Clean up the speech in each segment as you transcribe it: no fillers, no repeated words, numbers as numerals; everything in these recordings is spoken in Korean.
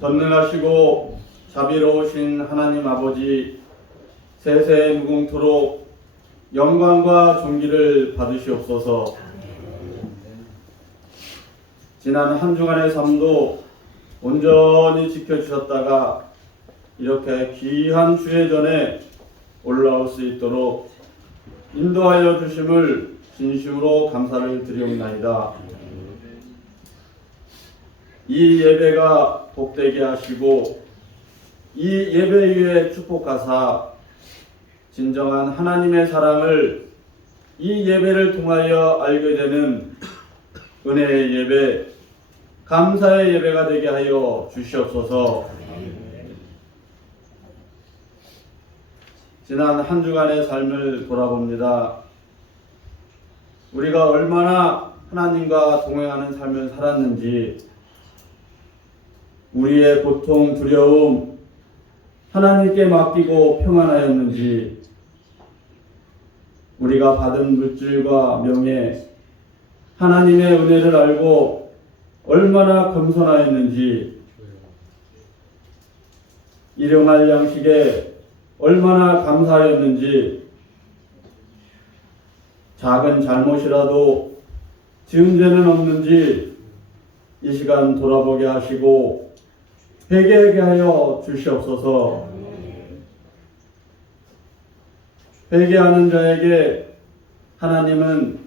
전능하시고 자비로우신 하나님 아버지, 세세 무궁토록 영광과 존귀를 받으시옵소서. 지난 한 주간의 삶도 온전히 지켜주셨다가 이렇게 귀한 주의 전에 올라올 수 있도록 인도하여 주심을 진심으로 감사를 드리옵나이다. 이 예배가 복되게 하시고 이 예배 위에 축복하사 진정한 하나님의 사랑을 이 예배를 통하여 알게 되는 은혜의 예배, 감사의 예배가 되게 하여 주시옵소서. 지난 한 주간의 삶을 돌아봅니다. 우리가 얼마나 하나님과 동행하는 삶을 살았는지, 우리의 고통, 두려움 하나님께 맡기고 평안하였는지, 우리가 받은 물질과 명예, 하나님의 은혜를 알고 얼마나 겸손하였는지, 일용할 양식에 얼마나 감사하였는지, 작은 잘못이라도 지은 죄는 없는지 이 시간 돌아보게 하시고 회개하게 하여 주시옵소서. 회개하는 자에게 하나님은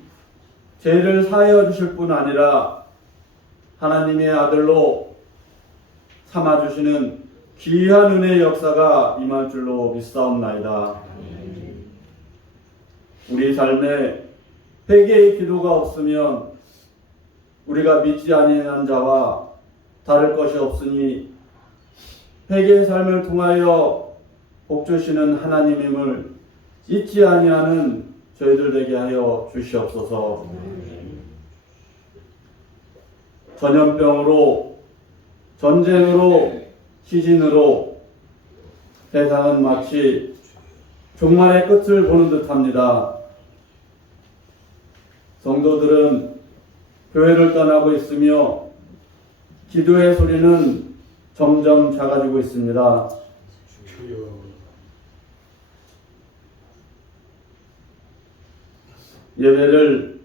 죄를 사하여 주실 뿐 아니라 하나님의 아들로 삼아주시는 귀한 은혜의 역사가 임할 줄로 믿사옵나이다. 우리 삶에 회개의 기도가 없으면 우리가 믿지 아니한 자와 다를 것이 없으니 회개의 삶을 통하여 복 주시는 하나님임을 잊지 아니하는 저희들 되게 하여 주시옵소서. 전염병으로, 전쟁으로, 시진으로 세상은 마치 종말의 끝을 보는 듯합니다. 성도들은 교회를 떠나고 있으며 기도의 소리는 점점 작아지고 있습니다. 예배를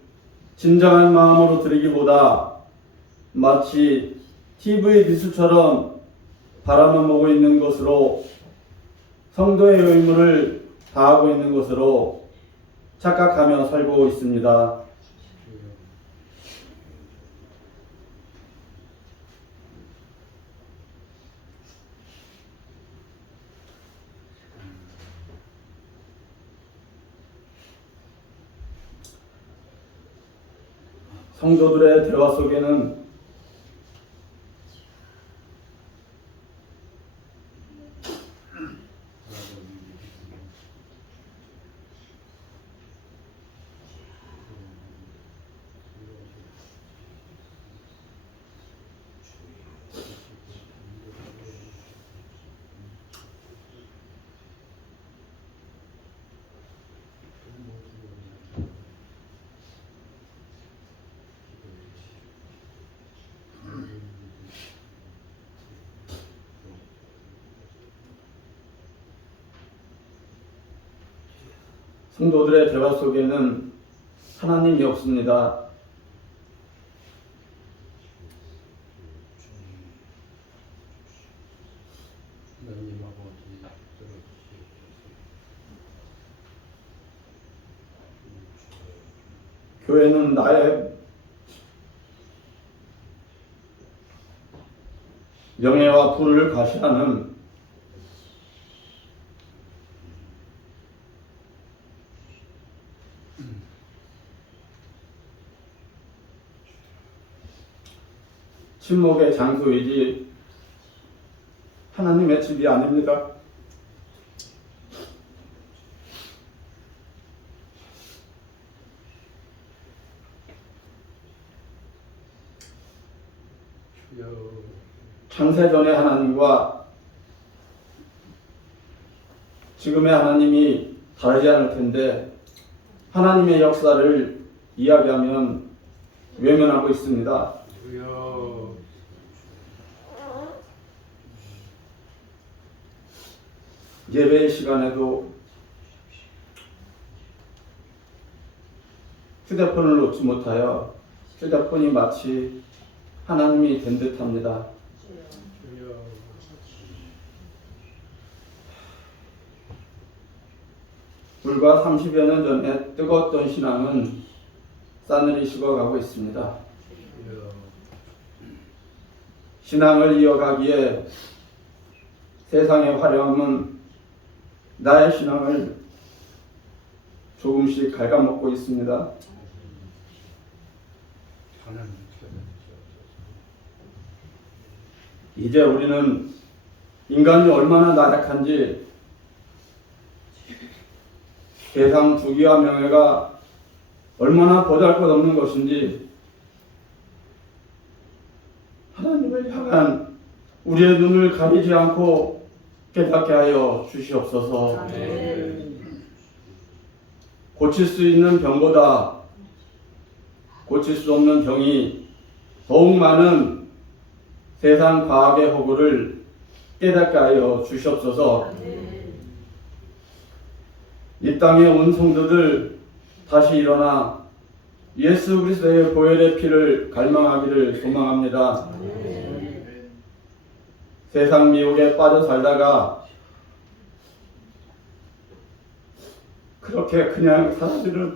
진정한 마음으로 드리기보다 마치 TV 비수처럼 바라만 보고 있는 것으로, 성도의 의무를 다하고 있는 것으로 착각하며 살고 있습니다. 성도들의 대화 속에는 성도들의 대화 속에는 하나님이 없습니다. 교회는 나의 명예와 부를 과시하는 침묵의 장소이지 하나님의 집이 아닙니다. 창세전의 하나님과 지금의 하나님이 다르지 않을 텐데 하나님의 역사를 이야기하면 외면하고 있습니다. 예배 시간에도 휴대폰을 놓지 못하여 휴대폰이 마치 하나님이 된 듯합니다. 불과 30여 년 전에 뜨거웠던 신앙은 싸늘히 식어가고 있습니다. 신앙을 이어가기에 세상의 화려함은 나의 신앙을 조금씩 갉아먹고 있습니다. 이제 우리는 인간이 얼마나 나약한지, 세상 부귀와 명예가 얼마나 보잘것없는 것인지 하나님을 향한 우리의 눈을 가리지 않고 깨닫게 하여 주시옵소서. 고칠 수 있는 병보다 고칠 수 없는 병이 더욱 많은 세상 과학의 허구를 깨닫게 하여 주시옵소서. 이 땅에 온 성도들 다시 일어나 예수 그리스도의 보혈의 피를 갈망하기를 소망합니다. 세상 미혹에 빠져 살다가 그렇게 그냥 사라지는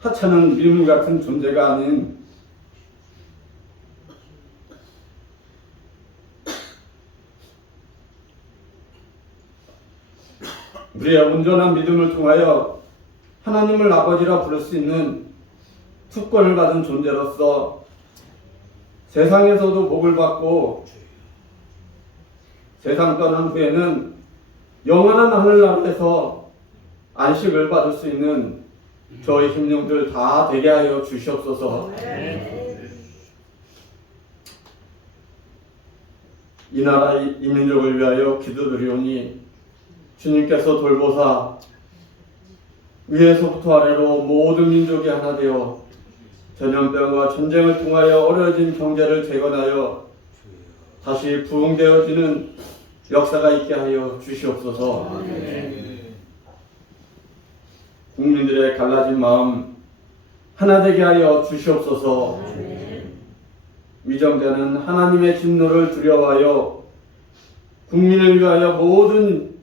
하찮은 밀물 같은 존재가 아닌 우리의 온전한 믿음을 통하여 하나님을 아버지라 부를 수 있는 특권을 받은 존재로서 세상에서도 복을 받고 세상 떠난 후에는 영원한 하늘나라에서 안식을 받을 수 있는 저희 심령들 다 되게 하여 주시옵소서. 이 나라 이 민족을 위하여 기도드리오니 주님께서 돌보사 위에서부터 아래로 모든 민족이 하나 되어 전염병과 전쟁을 통하여 어려워진 경제를 재건하여 다시 부흥되어지는 역사가 있게 하여 주시옵소서. 국민들의 갈라진 마음 하나 되게 하여 주시옵소서. 위정자는 하나님의 진노를 두려워하여 국민을 위하여 모든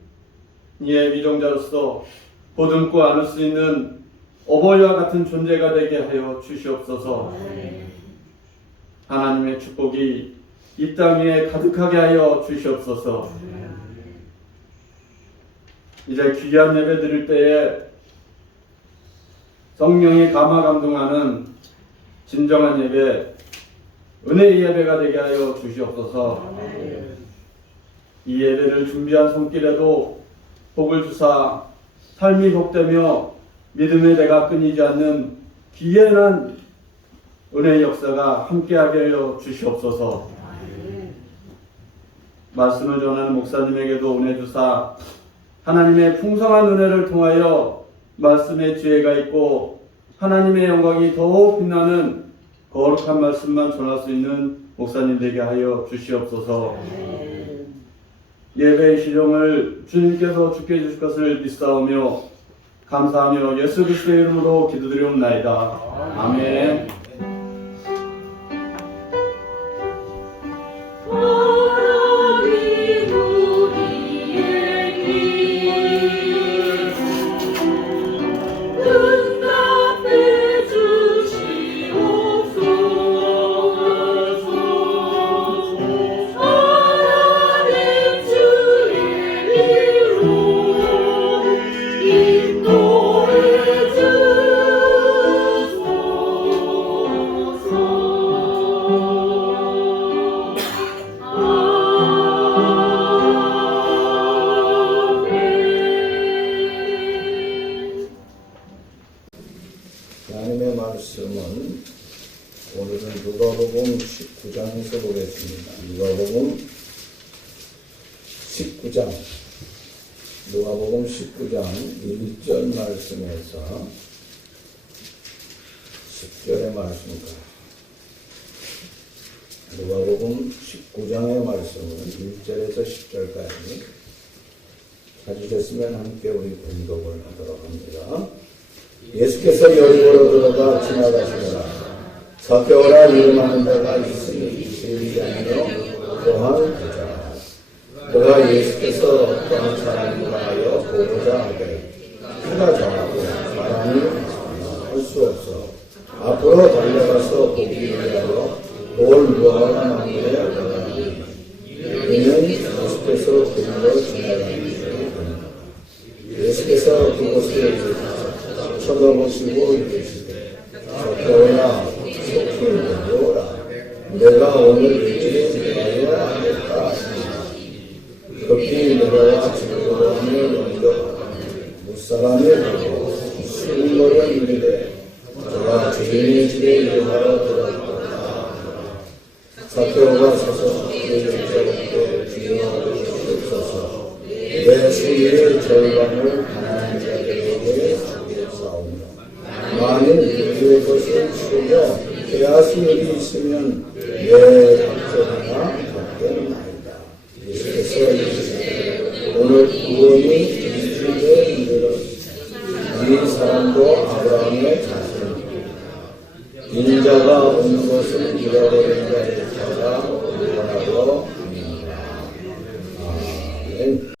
이의 위정자로서 보듬고 안을 수 있는 어버이와 같은 존재가 되게 하여 주시옵소서. 하나님의 축복이 이 땅 위에 가득하게 하여 주시옵소서. 이제 귀한 예배 드릴 때에 성령이 감화 감동하는 진정한 예배, 은혜의 예배가 되게 하여 주시옵소서. 이 예배를 준비한 손길에도 복을 주사 삶이 복되며 믿음의 대가 끊이지 않는 귀한 은혜의 역사가 함께하게 하여 주시옵소서. 말씀을 전하는 목사님에게도 은혜 주사 하나님의 풍성한 은혜를 통하여 말씀의 지혜가 있고 하나님의 영광이 더욱 빛나는 거룩한 말씀만 전할 수 있는 목사님 되게 하여 주시옵소서. 예배의 실용을 주님께서 주게 해주실 것을 믿사오며 감사하며 예수 그리스도의 이름으로 기도드리옵나이다. 아멘. 하나님의 말씀은 오늘은 누가복음 19장에서 보겠습니다. 누가복음 19장 1절 말씀에서 10절의 말씀까지 누가복음 19장의 말씀은 1절에서 10절까지 찾으셨으면 함께 우리 공독을 하도록 합니다. 예수께서 여리고로 들어가 지나가시더라. zakke오라 이름하는 데가 있으니 세리장이요 또한 부자. 그가 예수께서 어떠한 사람인가 하여 보고자 하되 키가 작고 사람이 할 수 없어 앞으로 달려가서 보기 위하여 돌 무화과 나무에 올라가니 이는 예수께서 그리로 지나가니 예수께서 그곳에 쳐다보시고 이르시되 zakke오야 속히 내려오라 내가 오늘 일찍 내려야 하겠다 하시니 급히 내려와 즐거워하며 영접하니 무사람이 보고 수군거려 이르되 저가 주인의 집에 일하러 들어갔다. zakke오가 서서 그의 여자분께 주여 주옵소서 내 수입의 절반을 가난한 자들에게 주겠사오며 만일 그의 것을 치우며 빼앗은 일이 있으면 내 박제하나 받겠나이다. 예수께서 이르시되 오늘 구원이 이 집에 이르렀으니 이 사람도 아브라함의 자손이고 인자가 온 것을 잃어버린 자의 자가 구원하러 오니라. 아멘.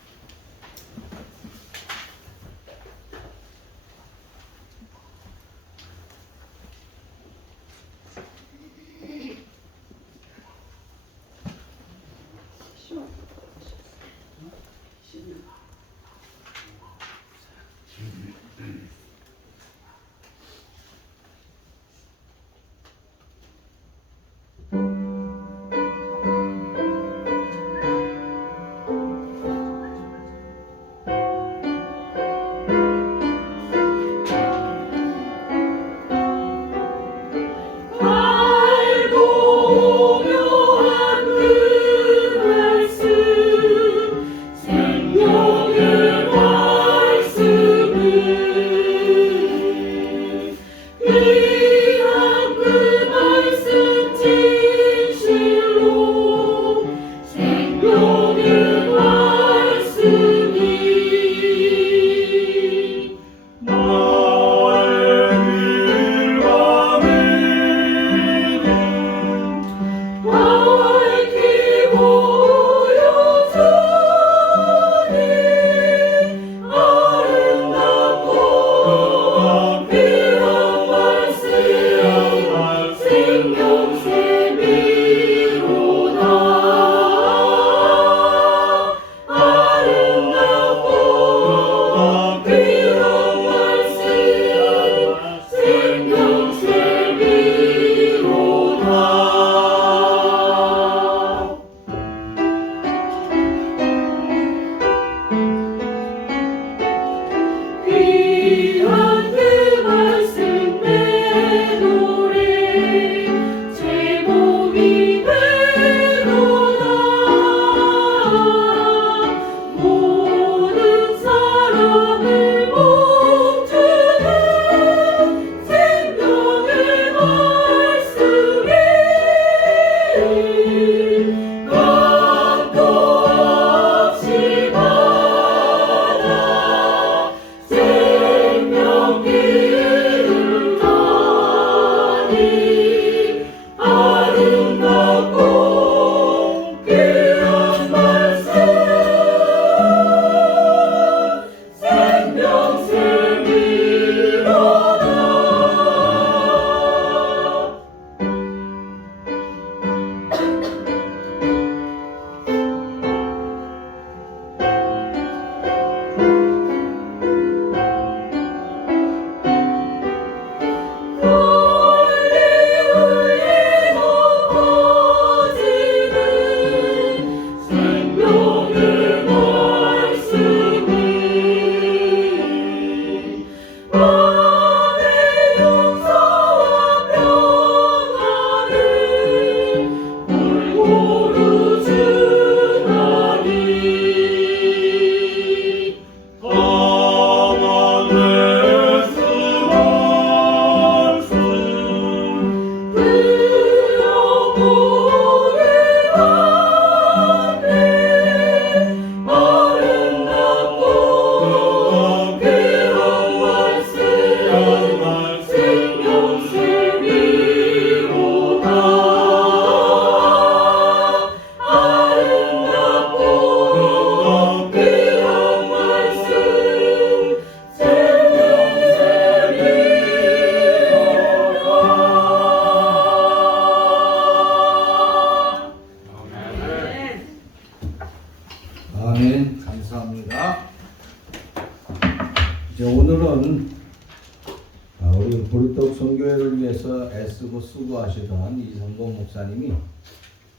우리 보리떡 선교회를 위해서 애쓰고 수고하시던 이성봉 목사님이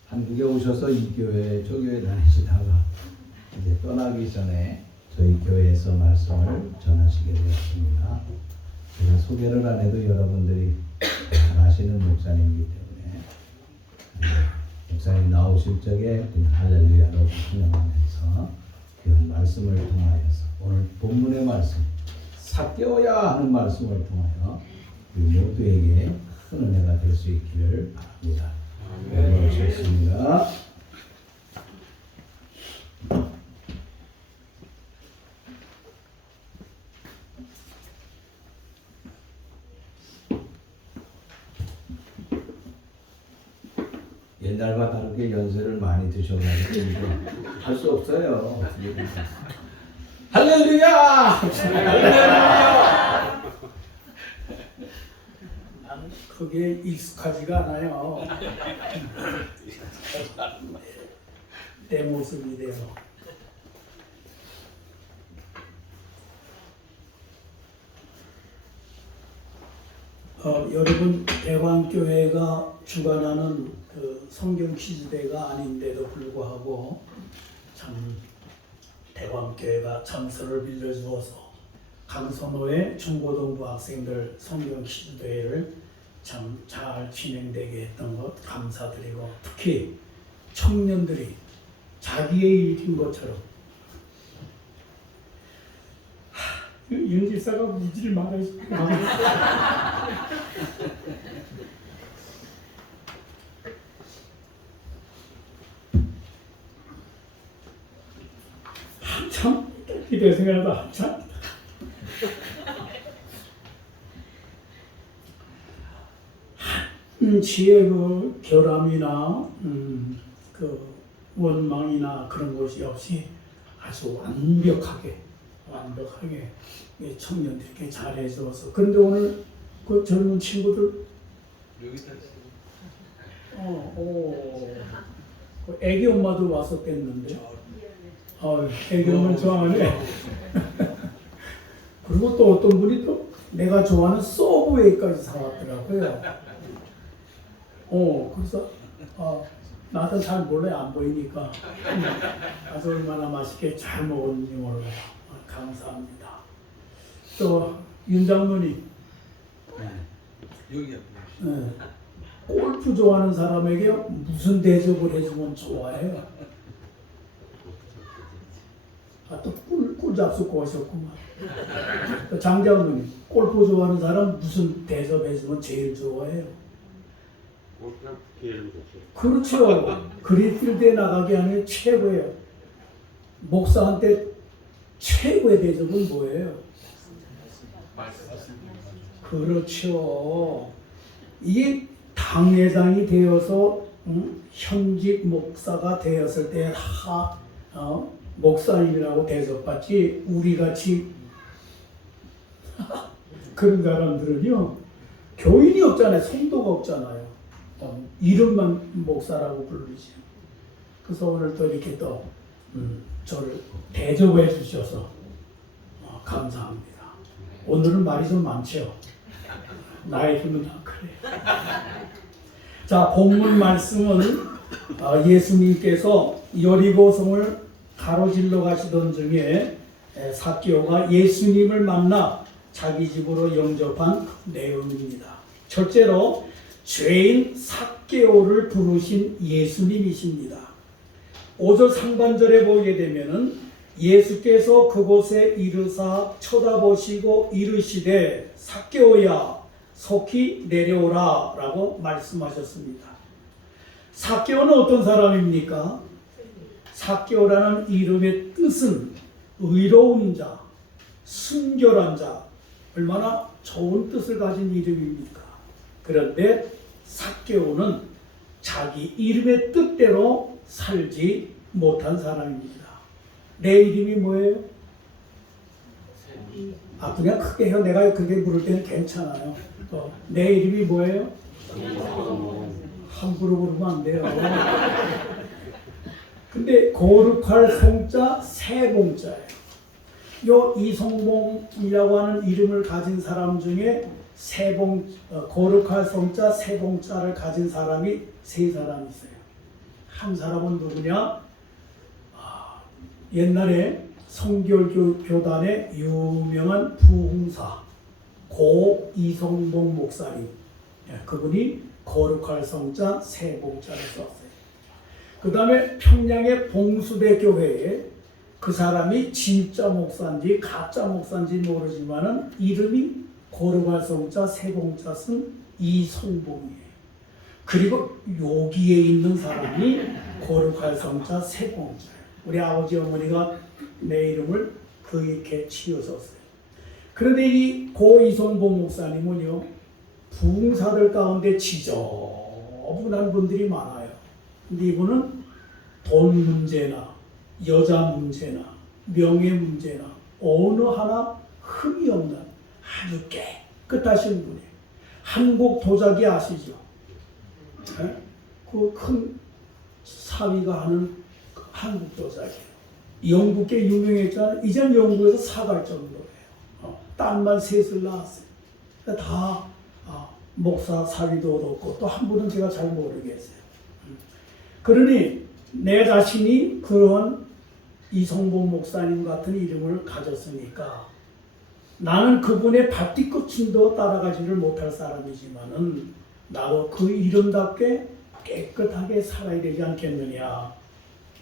한국에 오셔서 이 교회 저 교회 다니시다가 이제 떠나기 전에 저희 교회에서 말씀을 전하시게 되었습니다. 제가 소개를 안 해도 여러분들이 잘 아시는 목사님이기 때문에 목사님 나오실 적에 그냥 할렐루야로 찬양하면서 귀한 말씀을 통하여서 오늘 본문의 말씀 삭개오야 하는 말씀을 통하여 우리 모두에게 큰 은혜가 될 수 있기를 바랍니다. 네, 고맙습니다. 옛날과 다르게 연세를 많이 드셔가지고 할 수 없어요. 할렐루야! 할렐루야! 나는 그게 익숙하지가 않아요. 내 모습이 돼서. 여러분 대광교회가 주관하는 그 성경 퀴즈대가 아닌데도 불구하고 참 대광교회가 장소를 빌려주어서 강선호의 중고등부 학생들 성경 퀴즈대회를 참 잘 진행되게 했던 것 감사드리고 특히 청년들이 자기의 일인 것처럼 윤 지사가 무지를 말하지 한참 기대 생각하다 한참 지의 그 결함이나 그 원망이나 그런 것이 없이 아주 완벽하게 청년들에게 잘해줘서 그런데 오늘 그 젊은 친구들 그 애기 엄마도 와서 뺐는데 애기 엄마 좋아하네. 그리고 또 어떤 분이 또 내가 좋아하는 서브웨이까지 사왔더라고요. 그래서 나도 잘 몰라요. 안 보이니까. 아주 얼마나 맛있게 잘 먹었는지 몰라요. 감사합니다. 또 윤 장로님, 골프 좋아하는 사람에게 무슨 대접을 해주면 좋아해요? 또 꿀 잡수고 오셨구만. 장 장로님, 골프 좋아하는 사람 무슨 대접해주면 제일 좋아해요? 그렇죠. 그린필드에 나가게 하는 최고예요. 목사한테 최고의 대접은 뭐예요? 그렇죠. 이게 당회장이 되어서 현직 목사가 되었을 때 목사님이라고 대접받지 우리같이 그런 사람들은요 교인이 없잖아요. 성도가 없잖아요. 이름만 목사라고 부르지. 그래서 오늘 또 이렇게 또 저를 대접해 주셔서 감사합니다. 오늘은 말이 좀 많죠. 나이 들면 다 그래. 자, 본문 말씀은 예수님께서 여리고성을 가로질러 가시던 중에 삭개오가 예수님을 만나 자기 집으로 영접한 내용입니다. 첫째로 죄인 삭개오를 부르신 예수님이십니다. 5절 상반절에 보게 되면은 예수께서 그곳에 이르사 쳐다보시고 이르시되 삭개오야 속히 내려오라 라고 말씀하셨습니다. 삭개오는 어떤 사람입니까? 삭개오라는 이름의 뜻은 의로운 자, 순결한 자, 얼마나 좋은 뜻을 가진 이름입니까? 그런데 삭개오는 자기 이름의 뜻대로 살지 못한 사람입니다. 내 이름이 뭐예요? 그냥 크게 해요. 내가 그게 부를 때는 괜찮아요. 내 이름이 뭐예요? 함부로 부르면 안 돼요. 근데 거룩할 성자 세봉자예요. 요 이성봉이라고 하는 이름을 가진 사람 중에 거룩할 성자 세봉자를 가진 사람이 세 사람 있어요. 한 사람은 누구냐? 옛날에 성결교단의 유명한 부흥사 고 이성봉 목사님, 그분이 거룩할 성자 세봉자를 썼어요. 그 다음에 평양의 봉수대 교회에 그 사람이 진짜 목사인지 가짜 목사인지 모르지만은 이름이 거룩할 성자 세봉자 쓴 이성봉이에요. 그리고 여기에 있는 사람이 거룩할 성자 세봉자예요. 우리 아버지 어머니가 내 이름을 그렇게 지어줬어요. 그런데 이 고 이성봉 목사님은요, 부흥사들 가운데 지저분한 분들이 많아요. 근데 이분은 돈 문제나 여자 문제나 명예 문제나 어느 하나 흠이 없는 아주 깨끗하신 분이에요. 한국 도자기 아시죠? 그 큰 사위가 하는 한국 도자기예요. 영국계 유명했잖아요. 이젠 영국에서 사갈 정도예요. 딸만 셋을 낳았어요. 다 목사 사위도 얻었고 또 한 분은 제가 잘 모르겠어요. 그러니 내 자신이 그런 이성봉 목사님 같은 이름을 가졌으니까 나는 그분의 발뒤끝도 따라가지를 못할 사람이지만은 나도 그 이름답게 깨끗하게 살아야 되지 않겠느냐.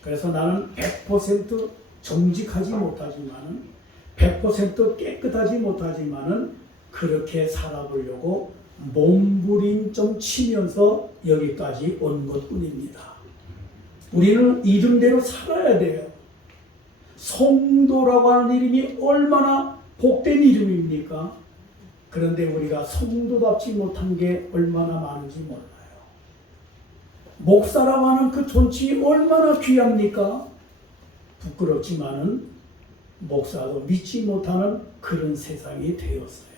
그래서 나는 100% 정직하지 못하지만은 100% 깨끗하지 못하지만은 그렇게 살아보려고 몸부림 좀 치면서 여기까지 온 것뿐입니다. 우리는 이름대로 살아야 돼요. 성도라고 하는 이름이 얼마나 복된 이름입니까? 그런데 우리가 성도답지 못한 게 얼마나 많은지 몰라요. 목사라고 하는 그 존칭이 얼마나 귀합니까? 부끄럽지만은 목사도 믿지 못하는 그런 세상이 되었어요.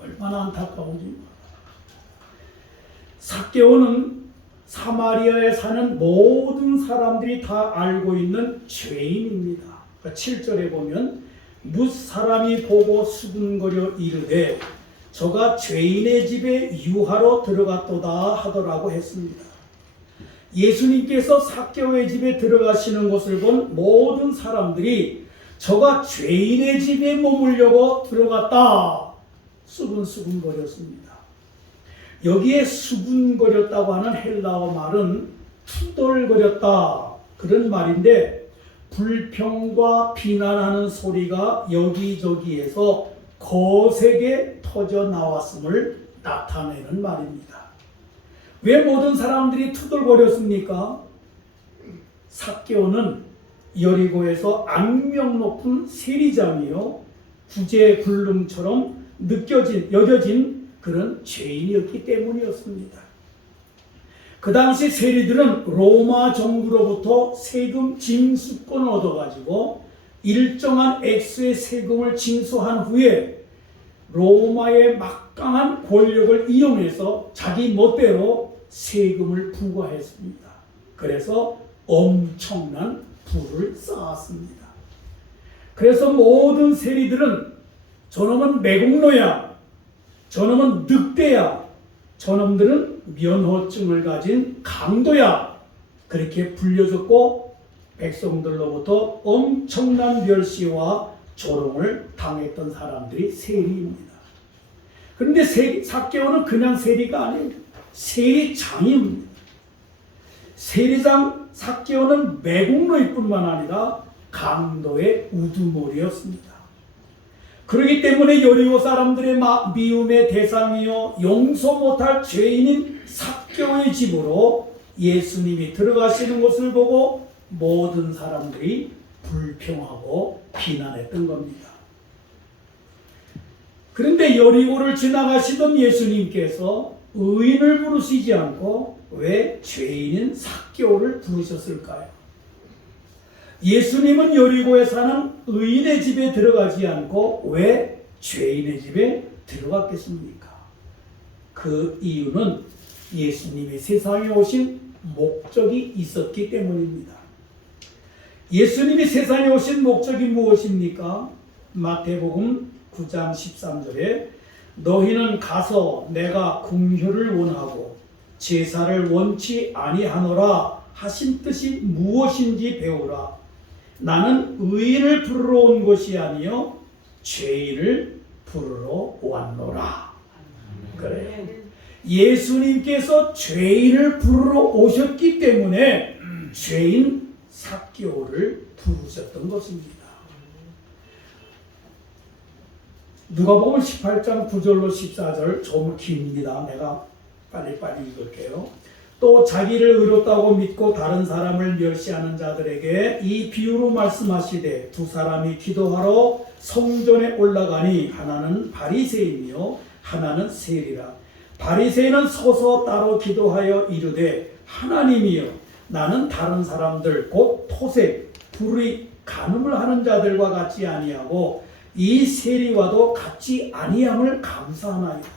얼마나 안타까운지 몰라요. 삭개오는 사마리아에 사는 모든 사람들이 다 알고 있는 죄인입니다. 7절에 보면 뭇 사람이 보고 수군거려 이르되 저가 죄인의 집에 유하러 들어갔도다 하더라고 했습니다. 예수님께서 삭개오의 집에 들어가시는 것을 본 모든 사람들이 저가 죄인의 집에 머물려고 들어갔다 수군수군거렸습니다. 여기에 수군거렸다고 하는 헬라어 말은 투덜거렸다 그런 말인데 불평과 비난하는 소리가 여기저기에서 거세게 터져 나왔음을 나타내는 말입니다. 왜 모든 사람들이 투덜거렸습니까? 삭개오는 여리고에서 악명 높은 세리장이요 구제불능처럼 여겨진 그런 죄인이었기 때문이었습니다. 그 당시 세리들은 로마 정부로부터 세금 징수권을 얻어가지고 일정한 액수의 세금을 징수한 후에 로마의 막강한 권력을 이용해서 자기 멋대로 세금을 부과했습니다. 그래서 엄청난 부를 쌓았습니다. 그래서 모든 세리들은 저놈은 매국노야, 저놈은 늑대야, 저놈들은 면허증을 가진 강도야 그렇게 불려졌고 백성들로부터 엄청난 멸시와 조롱을 당했던 사람들이 세리입니다. 그런데 삭개오는 그냥 세리가 아니에요. 세리장입니다. 세리장 삭개오는 매국노일 뿐만 아니라 강도의 우두머리였습니다. 그렇기 때문에 여리고 사람들의 미움의 대상이요 용서 못할 죄인인 삭개오의 집으로 예수님이 들어가시는 것을 보고 모든 사람들이 불평하고 비난했던 겁니다. 그런데 여리고를 지나가시던 예수님께서 의인을 부르시지 않고 왜 죄인인 삭개오를 부르셨을까요? 예수님은 여리고에 사는 의인의 집에 들어가지 않고 왜 죄인의 집에 들어갔겠습니까? 그 이유는 예수님이 세상에 오신 목적이 있었기 때문입니다. 예수님이 세상에 오신 목적이 무엇입니까? 마태복음 9장 13절에 너희는 가서 내가 긍휼을 원하고 제사를 원치 아니하노라 하신 뜻이 무엇인지 배우라. 나는 의인을 부르러 온 것이 아니요 죄인을 부르러 왔노라. 그래요. 예수님께서 죄인을 부르러 오셨기 때문에 죄인 삭개오를 부르셨던 것입니다. 누가복음 18장 9절로 14절 좀 깁니다. 내가 빨리빨리 읽을게요. 또 자기를 의롭다고 믿고 다른 사람을 멸시하는 자들에게 이 비유로 말씀하시되 두 사람이 기도하러 성전에 올라가니 하나는 바리새인이요 하나는 세리라. 바리새인은 서서 따로 기도하여 이르되 하나님이여 나는 다른 사람들 곧 토색, 불의, 간음을 하는 자들과 같이 아니하고 이 세리와도 같이 아니함을 감사하나이다.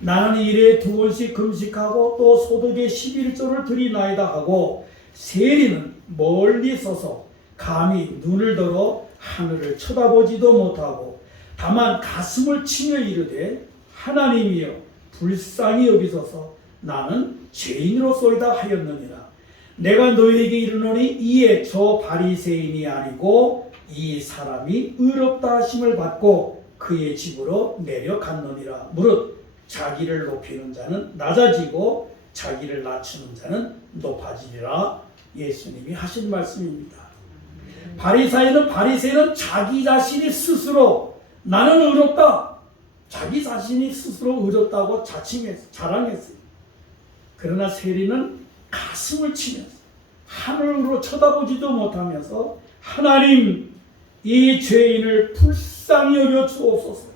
나는 일에 2번씩 금식하고 또 소득의 11조를 드리나이다 하고 세리는 멀리 서서 감히 눈을 들어 하늘을 쳐다보지도 못하고 다만 가슴을 치며 이르되 하나님이여 불쌍히 여기소서 나는 죄인으로소이다 하였느니라. 내가 너희에게 이르노니 이에 저 바리새인이 아니고 이 사람이 의롭다 하심을 받고 그의 집으로 내려갔느니라. 무릇 자기를 높이는 자는 낮아지고 자기를 낮추는 자는 높아지리라. 예수님이 하신 말씀입니다. 바리새인은 자기 자신이 스스로 나는 의롭다. 자기 자신이 스스로 의롭다고 자랑했어요. 그러나 세리는 가슴을 치면서 하늘으로 쳐다보지도 못하면서 하나님 이 죄인을 불쌍히 여겨 주옵소서.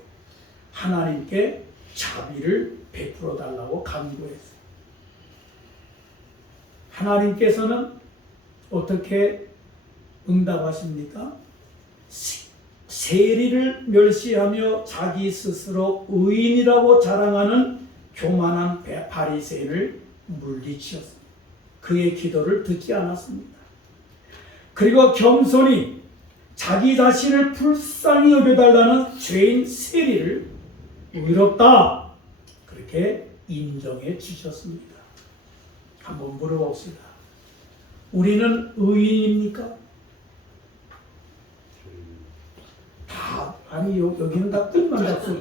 하나님께 자비를 베풀어 달라고 간구했어요. 하나님께서는 어떻게 응답하십니까? 세리를 멸시하며 자기 스스로 의인이라고 자랑하는 교만한 바리새인을 물리치었습니다. 그의 기도를 듣지 않았습니다. 그리고 겸손히 자기 자신을 불쌍히 여겨달라는 죄인 세리를 의롭다 그렇게 인정해 주셨습니다. 한번 물어봅시다. 우리는 의인입니까? 다 아니 여기는 다 끝만 잡수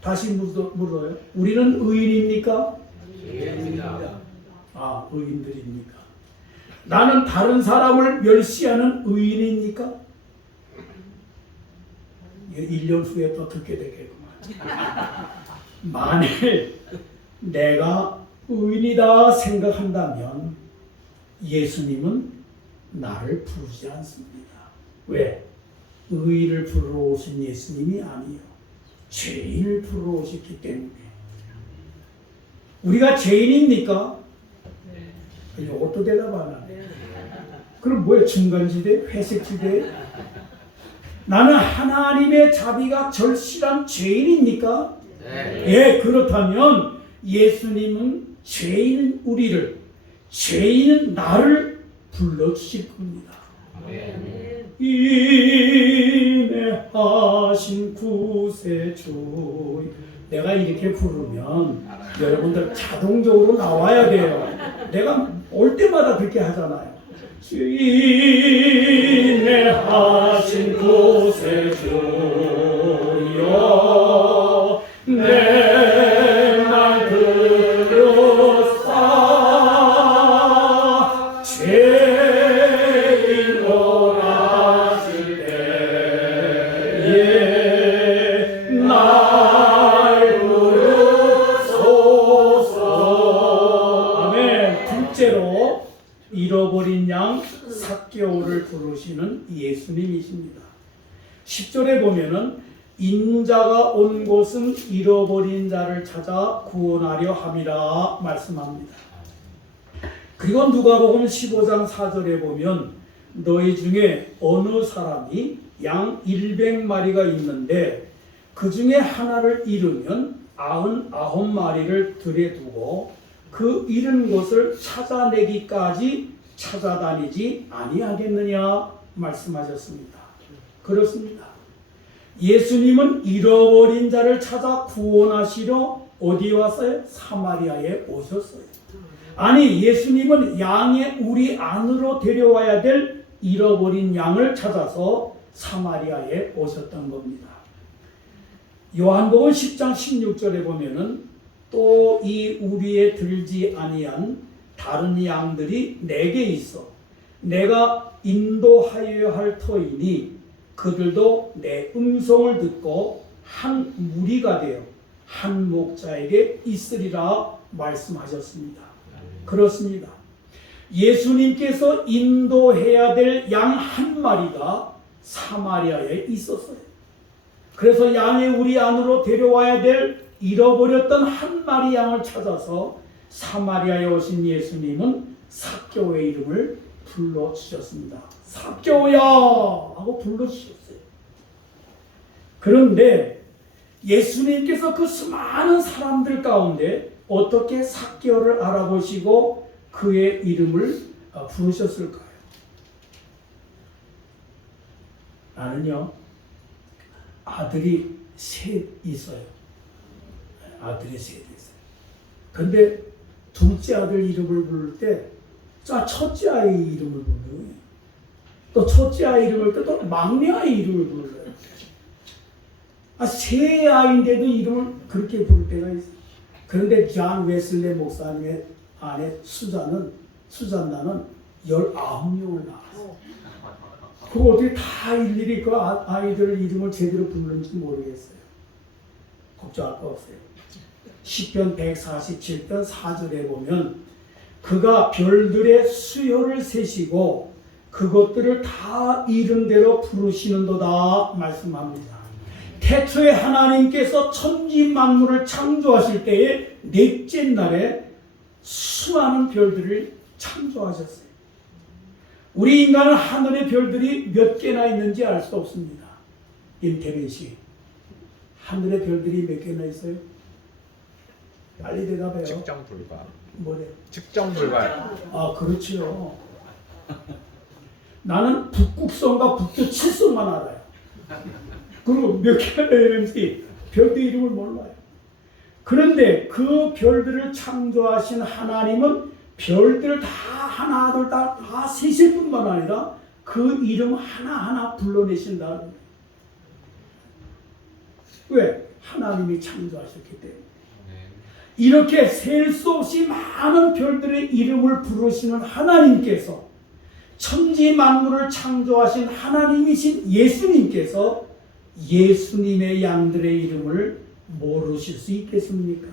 다시 물어요. 우리는 의인입니까? 의인입니다. 아, 의인들입니까? 나는 다른 사람을 멸시하는 의인입니까? 1년 후에 또 듣게 되겠구만. 만일 내가 의인이다 생각한다면 예수님은 나를 부르지 않습니다. 왜? 의인을 부르러 오신 예수님이 아니요 죄인을 부르러 오셨기 때문에. 우리가 죄인입니까? 이것도 대답 안 하네. 그럼 뭐야? 중간지대? 회색지대? 나는 하나님의 자비가 절실한 죄인입니까? 네. 예, 그렇다면 예수님은 죄인 우리를, 죄인은 나를 불러주실 겁니다. 인내하신 구세주. 내가 이렇게 부르면 여러분들 자동적으로 나와야 돼요. 내가 올 때마다 그렇게 하잖아요. 인내하신 구세주여 내 말 들으사 죄인 원하실 때에 날 부르소서. 아멘. 둘째로 잃어버린 양 삭개오를 부르시는 예수님이십니다. 10절에 보면은 인자가 온 곳은 잃어버린 자를 찾아 구원하려 함이라 말씀합니다. 그리고 누가복음 15장 4절에 보면 너희 중에 어느 사람이 양 100마리가 있는데 그 중에 하나를 잃으면 99마리를 들에 두고 그 잃은 것을 찾아내기까지 찾아다니지 아니하겠느냐 말씀하셨습니다. 그렇습니다. 예수님은 잃어버린 자를 찾아 구원하시러 어디에 왔어요? 사마리아에 오셨어요. 아니, 예수님은 양의 우리 안으로 데려와야 될 잃어버린 양을 찾아서 사마리아에 오셨던 겁니다. 요한복음 10장 16절에 보면은 또 이 우리에 들지 아니한 다른 양들이 내게 있어 내가 인도하여야 할 터이니 그들도 내 음성을 듣고 한 무리가 되어 한 목자에게 있으리라 말씀하셨습니다. 그렇습니다. 예수님께서 인도해야 될 양 한 마리가 사마리아에 있었어요. 그래서 양의 우리 안으로 데려와야 될 잃어버렸던 한 마리 양을 찾아서 사마리아에 오신 예수님은 삭개오의 이름을 불러주셨습니다. 삭개오야 하고 불러주셨어요. 그런데 예수님께서 그 수많은 사람들 가운데 어떻게 삭개오를 알아보시고 그의 이름을 부르셨을까요? 나는요, 아들이 셋 있어요. 아들이 셋 있어요. 근데 둘째 아들 이름을 부를 때, 첫째 아이 이름을 불러요. 또 첫째 아이 이름을 때 또 막내 아이 이름을 불러요. 세 아이인데도 이름을 그렇게 부를 때가 있어요. 그런데 존 웨슬리 목사님의 아내 수잔나는 19명을 낳았어요. 그거 어떻게 다 일일이 그 아이들 이름을 제대로 부르는지 모르겠어요. 걱정할 거 없어요. 시편 147편 4절에 보면 그가 별들의 수요를 세시고 그것들을 다 이름대로 부르시는도다 말씀합니다. 태초에 하나님께서 천지 만물을 창조하실 때에 넷째 날에 수많은 별들을 창조하셨어요. 우리 인간은 하늘의 별들이 몇 개나 있는지 알 수 없습니다. 임태빈 씨, 하늘의 별들이 몇 개나 있어요? 빨리 대답해요. 측정 불가. 뭐래? 측정 불가. 그렇죠. 나는 북극성과 북두칠성만 알아요. 그리고 몇 개나 되는지 별들 이름을 몰라요. 그런데 그 별들을 창조하신 하나님은 별들 다 하나둘 다 세실 뿐만 아니라 그 이름 하나하나 불러내신다. 왜? 하나님이 창조하셨기 때문에. 이렇게 셀 수 없이 많은 별들의 이름을 부르시는 하나님께서 천지 만물을 창조하신 하나님이신 예수님께서 예수님의 양들의 이름을 모르실 수 있겠습니까?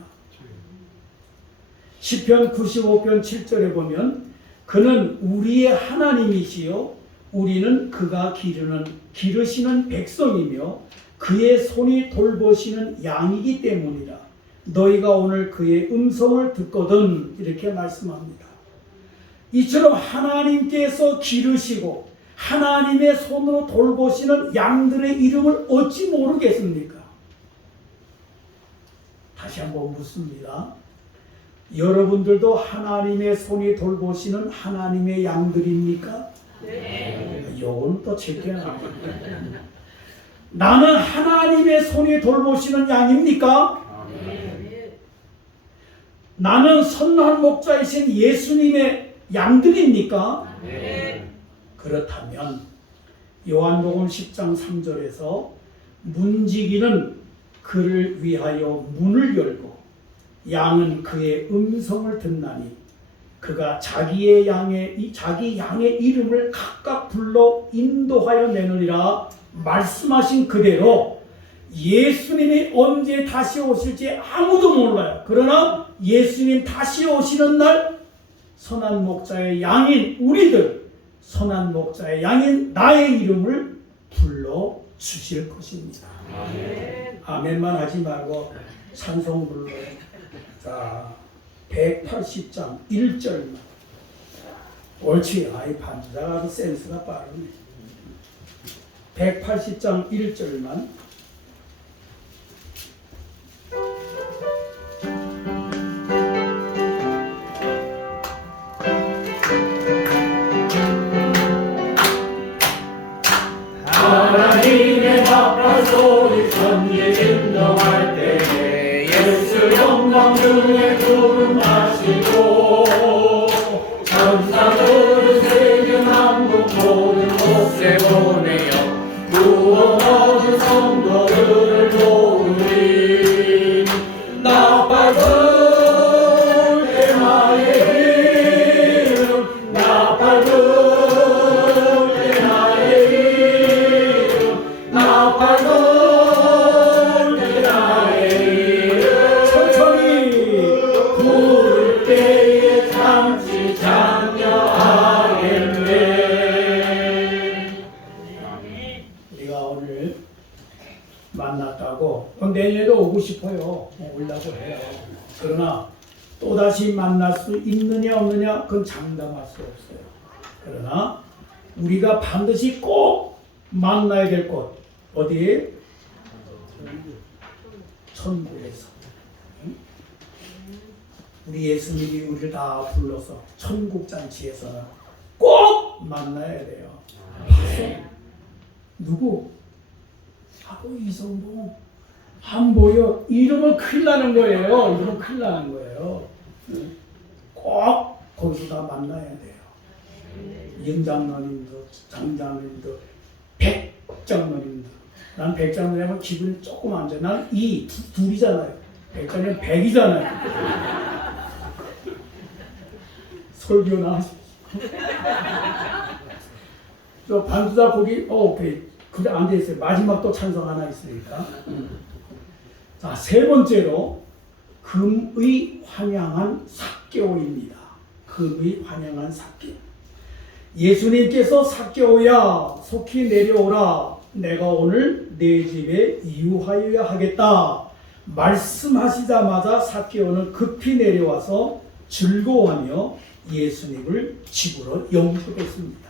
시편 95편 7절에 보면 그는 우리의 하나님이시요 우리는 그가 기르시는 백성이며 그의 손이 돌보시는 양이기 때문이라. 너희가 오늘 그의 음성을 듣거든. 이렇게 말씀합니다. 이처럼 하나님께서 기르시고 하나님의 손으로 돌보시는 양들의 이름을 어찌 모르겠습니까? 다시 한번 묻습니다. 여러분들도 하나님의 손이 돌보시는 하나님의 양들입니까? 네. 요건 또 제게 나는 하나님의 손이 돌보시는 양입니까? 네. 나는 선한 목자이신 예수님의 양들입니까? 네. 그렇다면 요한복음 10장 3절에서 문지기는 그를 위하여 문을 열고 양은 그의 음성을 듣나니 그가 자기 양의 이름을 각각 불러 인도하여 내느니라 말씀하신 그대로 예수님이 언제 다시 오실지 아무도 몰라요. 그러나 예수님 다시 오시는 날 선한 목자의 양인 우리들, 선한 목자의 양인 나의 이름을 불러 주실 것입니다. 아멘만 하지 말고 찬송 불러요. 자, 180장 1절만. 옳지. 아이 반자가 센스가 빠르네. 180장 1절만. 하나님 성중에 구름 마시고 천사들은 세계 만국 모든 곳에 보내어 구원 얻은 성도들을 도우리. 나 밝은 나의 이름, 나 밝은 나의 이름, 나 밝은 나의 이름. 천천히 부를 때에 잠시 장려하겠네. 우리가 오늘 만났다고 내년에도 오고 싶어요. 오려고 해요. 그러나 또다시 만날 수 있느냐 없느냐 그건 장담할 수 없어요. 그러나 우리가 반드시 꼭 만나야 될 곳 어디? 천국에서. 우리 예수님이 우리를 다 불러서 천국 잔치에서는 꼭 만나야 돼요. 누구? 하고 이성봉 안 보여. 이러면 큰일 나는 거예요. 이러면 큰일 나는 거예요. 꼭 거기서 다 만나야 돼요. 영장로님도, 장장로님도, 백장로님도. 난 백장로님은 기분이 조금 안 좋아. 난 둘이잖아요. 백장로님 100이잖아요. 설교나 하십시오. 저 반주자 거기, 오케이. 그래 앉아있어요. 마지막 또 찬성 하나 있으니까. 자, 세 번째로 금의 환영한 삭개오입니다. 금의 환영한 삭개오. 예수님께서 삭개오야 속히 내려오라. 내가 오늘 내 집에 이유하여야 하겠다. 말씀하시자마자 삭개오는 급히 내려와서 즐거워하며 예수님을 집으로 영접했습니다.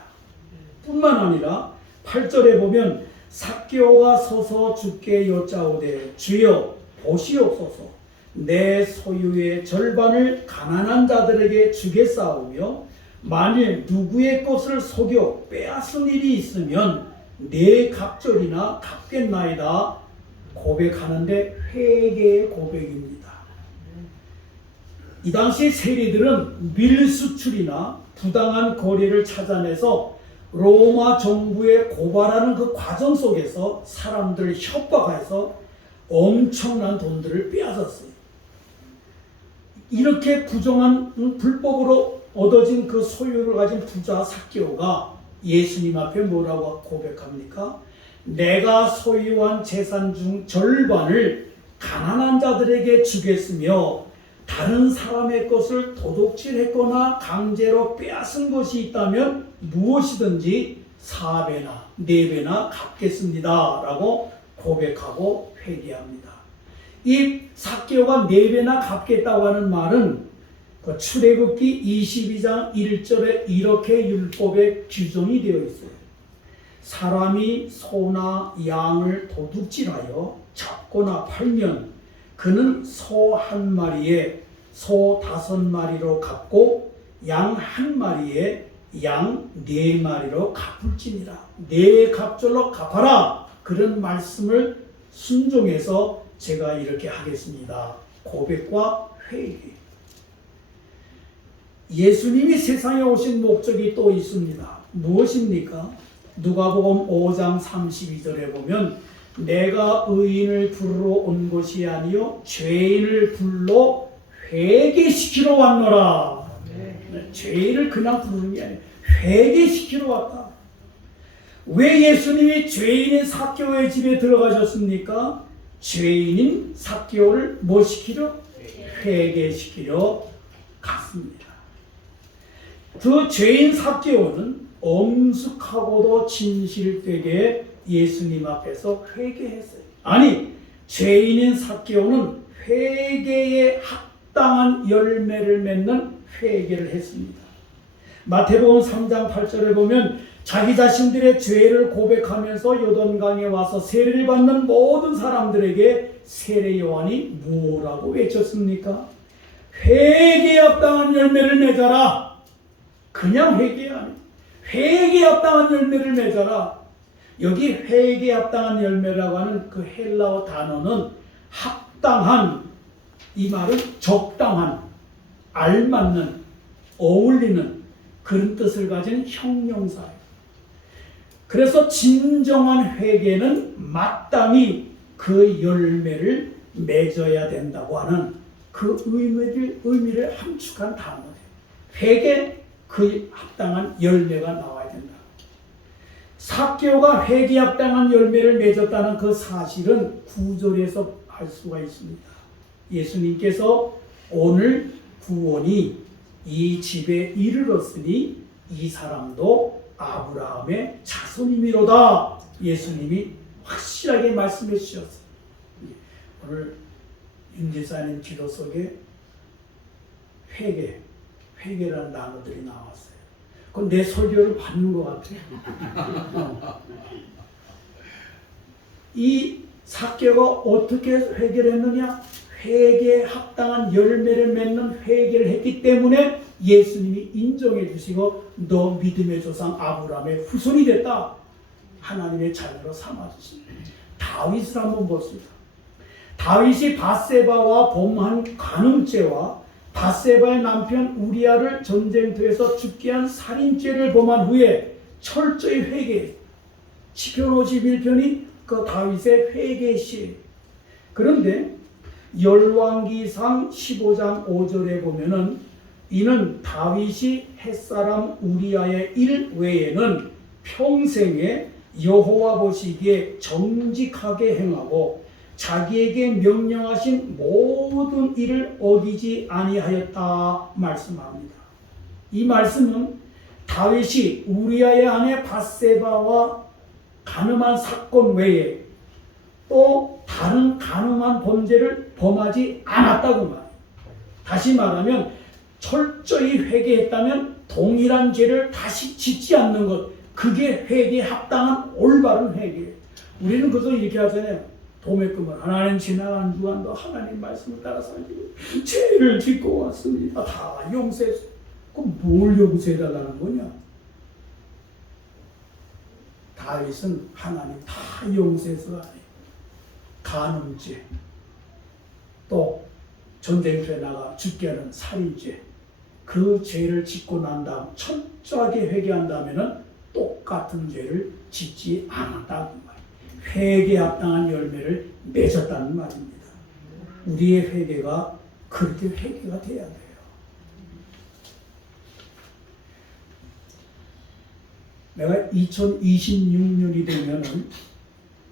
뿐만 아니라 8절에 보면 삭개오가 서서 주께 여짜오되 주여 보시옵소서 내 소유의 절반을 가난한 자들에게 주겠사오며 만일 누구의 것을 속여 빼앗은 일이 있으면 내 갑절이나 갚겠나이다 고백하는데 회개의 고백입니다. 이 당시 세리들은 밀수출이나 부당한 거래를 찾아내서 로마 정부에 고발하는 그 과정 속에서 사람들을 협박해서 엄청난 돈들을 빼앗았어요. 이렇게 부정한 불법으로 얻어진 그 소유를 가진 부자 삭개오가 예수님 앞에 뭐라고 고백합니까? 내가 소유한 재산 중 절반을 가난한 자들에게 주겠으며 다른 사람의 것을 도둑질했거나 강제로 빼앗은 것이 있다면 무엇이든지 4배나 4배나 갚겠습니다 라고 고백하고 회개합니다. 이 삭개오가 4배나 갚겠다고 하는 말은 그 출애굽기 22장 1절에 이렇게 율법에 규정이 되어 있어요. 사람이 소나 양을 도둑질하여 잡거나 팔면 그는 소 1마리에 소 5마리로 갚고 양 1마리에 양 4마리로 갚을지니라. 네 갑절로 갚아라. 그런 말씀을 순종해서 제가 이렇게 하겠습니다. 고백과 회개. 예수님이 세상에 오신 목적이 또 있습니다. 무엇입니까? 누가복음 5장 32절에 보면 내가 의인을 부르러 온 것이 아니요 죄인을 불러 회개시키러 왔노라. 죄인을 그냥 부르는 게 아니에요. 회개시키러 왔다. 왜 예수님이 죄인인 삭개오의 집에 들어가셨습니까? 죄인인 삭개오를 뭐 시키러? 회개시키러 갔습니다. 그 죄인 삭개오는 엄숙하고도 진실되게 예수님 앞에서 회개했어요. 아니, 죄인인 삭개오는 회개에 합당한 열매를 맺는 회개를 했습니다. 마태복음 3장 8절에 보면 자기 자신들의 죄를 고백하면서 요단강에 와서 세례를 받는 모든 사람들에게 세례 요한이 뭐라고 외쳤습니까? 회개에 합당한 열매를 맺어라. 그냥 회개 아니에요. 회개에 합당한 열매를 맺어라. 여기 회개에 합당한 열매라고 하는 그 헬라어 단어는 합당한, 이 말은 적당한, 알맞는, 어울리는 그런 뜻을 가진 형용사예요. 그래서 진정한 회개는 마땅히 그 열매를 맺어야 된다고 하는 그 의미를 함축한 단어예요. 회개, 그 합당한 열매가 나와야 된다. 삭개오가 회개에 합당한 열매를 맺었다는 그 사실은 9절에서 알 수가 있습니다. 예수님께서 오늘 구원이 이 집에 이르렀으니 이 사람도 아브라함의 자손이미로다. 예수님이 확실하게 말씀해 주셨어요. 오늘 윤지사님 기도 속에 회개라는 단어들이 나왔어요. 그건 내 설교를 받는 것 같아요. 이 삭개오가 어떻게 회개를 했느냐? 회개에 합당한 열매를 맺는 회개를 했기 때문에 예수님이 인정해 주시고 너 믿음의 조상 아브라함의 후손이 됐다. 하나님의 자녀로 삼아주십니다. 다윗을 한번 봅시다. 다윗이 밧세바와 범한 간음죄와 밧세바의 남편 우리아를 전쟁터에서 죽게 한 살인죄를 범한 후에 철저히 회개해. 시편 51편이 그 다윗의 회개 시예요. 그런데 열왕기상 15장 5절에 보면은 이는 다윗이 햇사람 우리아의 일 외에는 평생에 여호와 보시기에 정직하게 행하고 자기에게 명령하신 모든 일을 어기지 아니하였다 말씀합니다. 이 말씀은 다윗이 우리아의 아내 밧세바와 간음한 사건 외에 또 다른 간음한 범죄를 범하지 않았다고 말해요. 다시 말하면 철저히 회개했다면 동일한 죄를 다시 짓지 않는 것, 그게 회개에 합당한 올바른 회개예요. 우리는 그래서 이렇게 하잖아요. 도매금을 하나님 지나간 주간도 하나님 말씀을 따라 살기 죄를 짓고 왔습니다. 다 용서해. 그럼 뭘 용서해달라는 거냐? 다윗은 하나님 다 용서해서 안 해요. 간음죄, 또 전쟁터에 나가 죽게 하는 살인죄, 그 죄를 짓고 난 다음 철저하게 회개한다면 똑같은 죄를 짓지 않았다는 말이에요. 회개에 합당한 열매를 맺었다는 말입니다. 우리의 회개가 그렇게 회개가 돼야 돼요. 내가 2026년이 되면은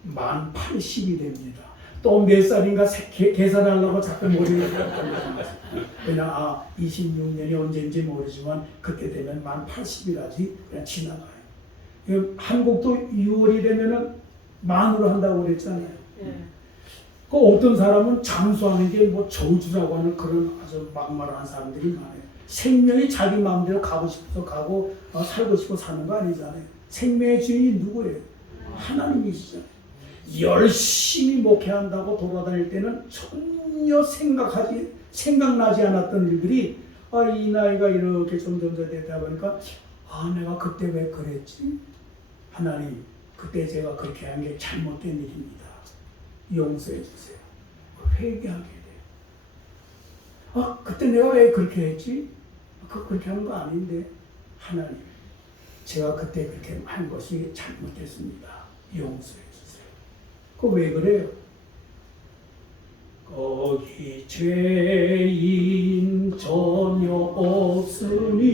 만 80이 됩니다. 또 몇 살인가 계산하려고 자꾸 머리를 그냥 26년이 언제인지 모르지만 그때 되면 만 80이라지 그냥 지나가요. 한국도 6월이 되면은 만으로 한다고 그랬잖아요. 그 어떤 사람은 장수하는 게 뭐 저주라고 하는 그런 아주 막말한 사람들이 많아요. 생명이 자기 마음대로 가고 싶어서 가고 살고 싶어 사는 거 아니잖아요. 생명의 주인이 누구예요? 하나님이시잖아요. 열심히 목회한다고 돌아다닐 때는 전혀 생각나지 않았던 일들이 이 나이가 이렇게 점점 되다 보니까 내가 그때 왜 그랬지? 하나님, 그때 제가 그렇게 한 게 잘못된 일입니다. 용서해 주세요. 회개하게 돼요. 그때 내가 왜 그렇게 했지? 그렇게 한 거 아닌데 하나님, 제가 그때 그렇게 한 것이 잘못됐습니다. 용서해 주세요. 왜 그래요? 거기 죄인 전혀 없으니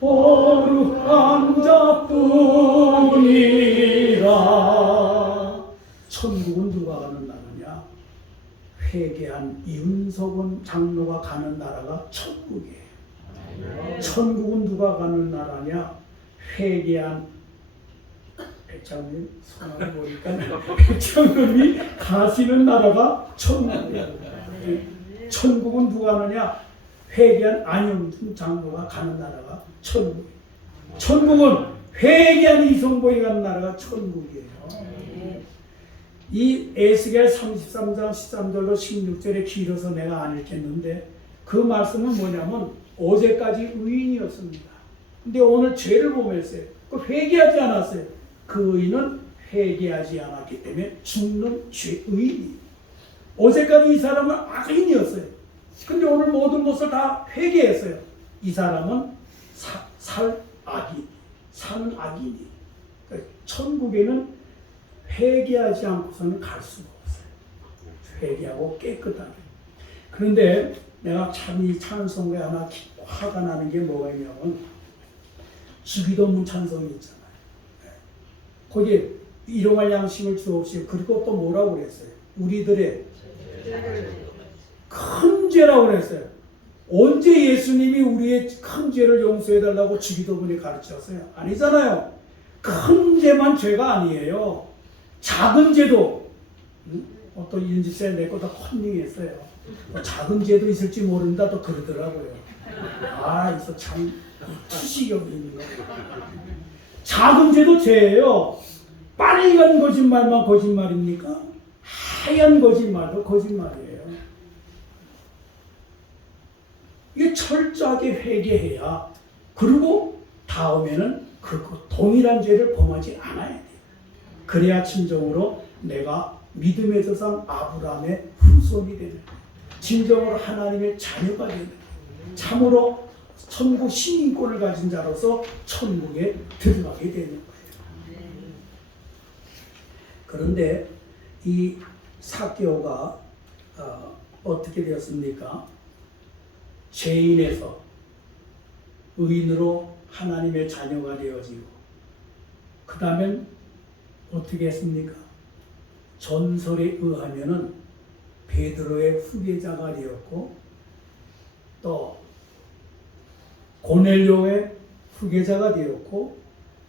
거룩한 자뿐이라. 천국은 누가 가는 나라냐? 회개한 윤석원 장로가 가는 나라가 천국이에요. 천국은 누가 가는 나라냐? 회개한 백장님 성함을 보니까 백장님이 가시는 나라가 천국이에요. 천국은 누가 가느냐? 회개한 안영준 장로가 가는 나라가 천국이에요. 천국은 회개한 이성봉이 가는 나라가 천국이에요. 이 에스겔 33장 13절로 16절에 길어서 내가 안 읽겠는데 그 말씀은 뭐냐면 어제까지 의인이었습니다. 근데 오늘 죄를 범했어요. 회개하지 않았어요. 그 의인은 회개하지 않았기 때문에 죽는 죄의인이에요. 어제까지 이 사람은 악인이었어요. 근데 오늘 모든 것을 다 회개했어요. 이 사람은 사는 악인이. 그러니까 천국에는 회개하지 않고서는 갈 수가 없어요. 회개하고 깨끗하게. 그런데 내가 참 이 찬송에 하나 화가 나는 게 뭐가 있냐면 주기도문 찬송이 있잖아요. 거기에 일용할 양심을 주옵시고 그리고 또 뭐라고 그랬어요? 우리들의 큰 죄라고 그랬어요. 언제 예수님이 우리의 큰 죄를 용서해달라고 주기도문에 가르쳤어요? 아니잖아요. 큰 죄만 죄가 아니에요. 작은 죄도 또 이런 집사에 내 거 다 컨닝했어요. 작은 죄도 있을지 모른다 또 그러더라고요. 있어 참 투시경이 있는 거. 작은 죄도 죄예요. 빨간 거짓말만 거짓말입니까? 하얀 거짓말도 거짓말이에요. 이게 철저하게 회개해야 그리고 다음에는 그 동일한 죄를 범하지 않아야 돼요. 그래야 진정으로 내가 믿음의 조상 아브라함의 후손이 되는 거예요. 진정으로 하나님의 자녀가 되는 거예요. 참으로 천국 시민권을 가진 자로서 천국에 들어가게 되는 거예요. 그런데 이 삭개오가 어떻게 되었습니까? 죄인에서 의인으로 하나님의 자녀가 되어지고 그 다음엔 어떻게 했습니까? 전설에 의하면은 베드로의 후계자가 되었고 또 고넬료의 후계자가 되었고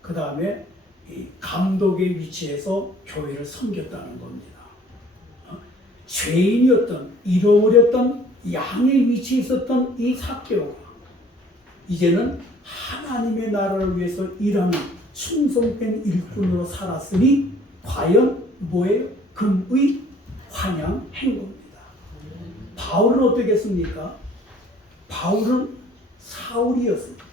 그 다음에 이 감독의 위치에서 교회를 섬겼다는 겁니다. 죄인이었던 잃어버렸던 양의 위치에 있었던 이 삭개오가 이제는 하나님의 나라를 위해서 일하는 충성된 일꾼으로 살았으니 과연 뭐예요? 금의 환영한 겁니다. 바울은 어떻게 했습니까? 바울은 사울이었습니다.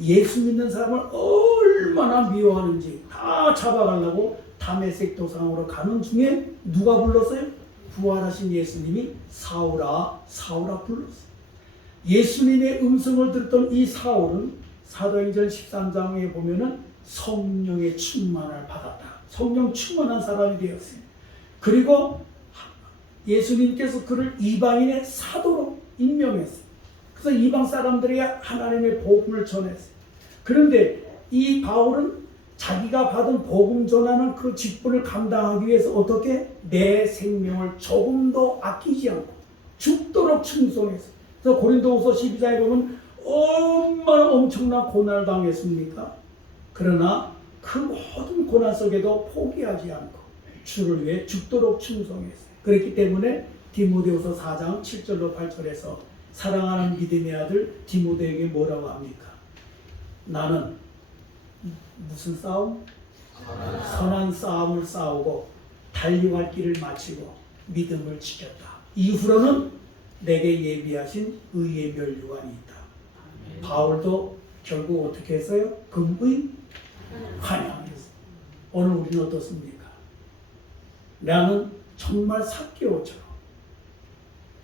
예수 믿는 사람을 얼마나 미워하는지 다 잡아가려고 다메섹 도상으로 가는 중에 누가 불렀어요? 부활하신 예수님이 사울아 사울아 불렀어요. 예수님의 음성을 들었던 이 사울은 사도행전 13장에 보면은 성령의 충만을 받았다. 성령 충만한 사람이 되었어요. 그리고 예수님께서 그를 이방인의 사도로 임명했어요. 그래서 이방 사람들에게 하나님의 복음을 전했어요. 그런데 이 바울은 자기가 받은 복음 전하는 그 직분을 감당하기 위해서 어떻게 내 생명을 조금도 아끼지 않고 죽도록 충성했어요. 그래서 고린도후서 12장에 보면 얼마나 엄청난 고난을 당했습니까? 그러나 그 모든 고난 속에도 포기하지 않고 주를 위해 죽도록 충성했어요. 그렇기 때문에 디모데후서 4장 7절로 8절에서 사랑하는 믿음의 아들 디모데에게 뭐라고 합니까? 나는 무슨 싸움? 선한 싸움을 싸우고 달려갈 길을 마치고 믿음을 지켰다. 이후로는 내게 예비하신 의의 면류관이 있다. 바울도 결국 어떻게 했어요? 금의 환영했어요. 오늘 우리는 어떻습니까? 나는 정말 삭개오처럼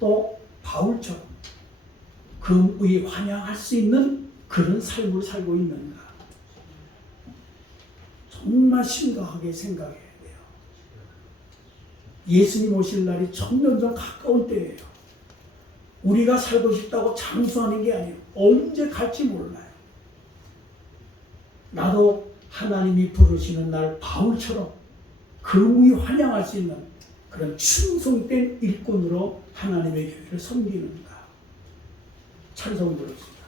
또 바울처럼 금의 환영할 수 있는 그런 삶을 살고 있는가? 정말 심각하게 생각해야 돼요. 예수님 오실 날이 점점 가까운 때예요. 우리가 살고 싶다고 장수하는 게 아니에요. 언제 갈지 몰라요. 나도 하나님이 부르시는 날 바울처럼 금이 환영할 수 있는 그런 충성된 일꾼으로 하나님의 교회를 섬기는가. 찬송 부릅시다.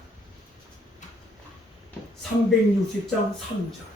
360장 3절.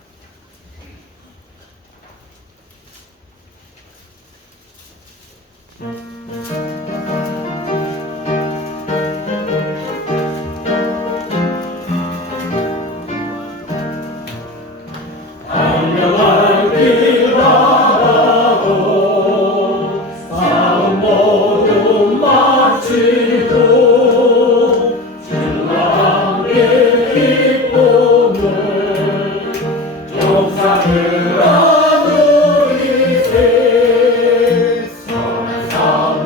사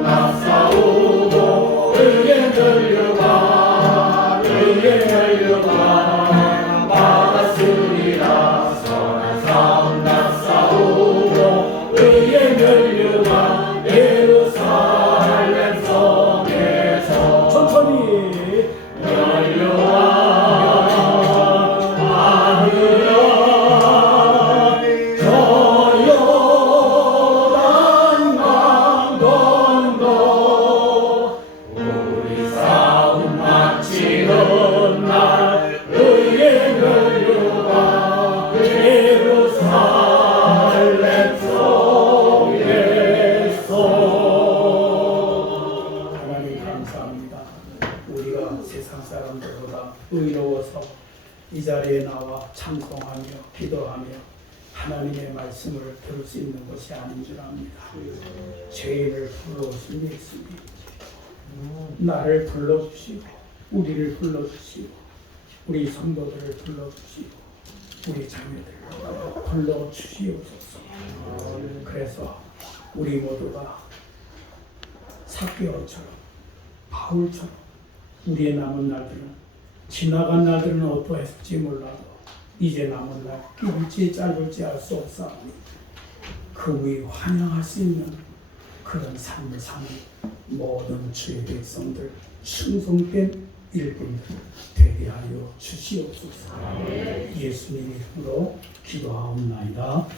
이 자리에 나와 찬송하며 기도하며 하나님의 말씀을 들을 수 있는 것이 아닌 줄 압니다. 죄인을 불러오신 예수님, 나를 불러주시고 우리를 불러주시고 우리 성도들을 불러주시고 우리 자녀들을 불러주시옵소서. 그래서 우리 모두가 사개오처럼 바울처럼 우리의 남은 날들은 지나간 날들은 어떠했을지 몰라도 이제 남은 날 길지 짧을지 알 수 없사오니 그 위에 환영할 수 있는 그런 삶을 사는 모든 주의 백성들 충성된 일꾼들 되게 하여 주시옵소서. 예수님 이름으로 기도하옵나이다.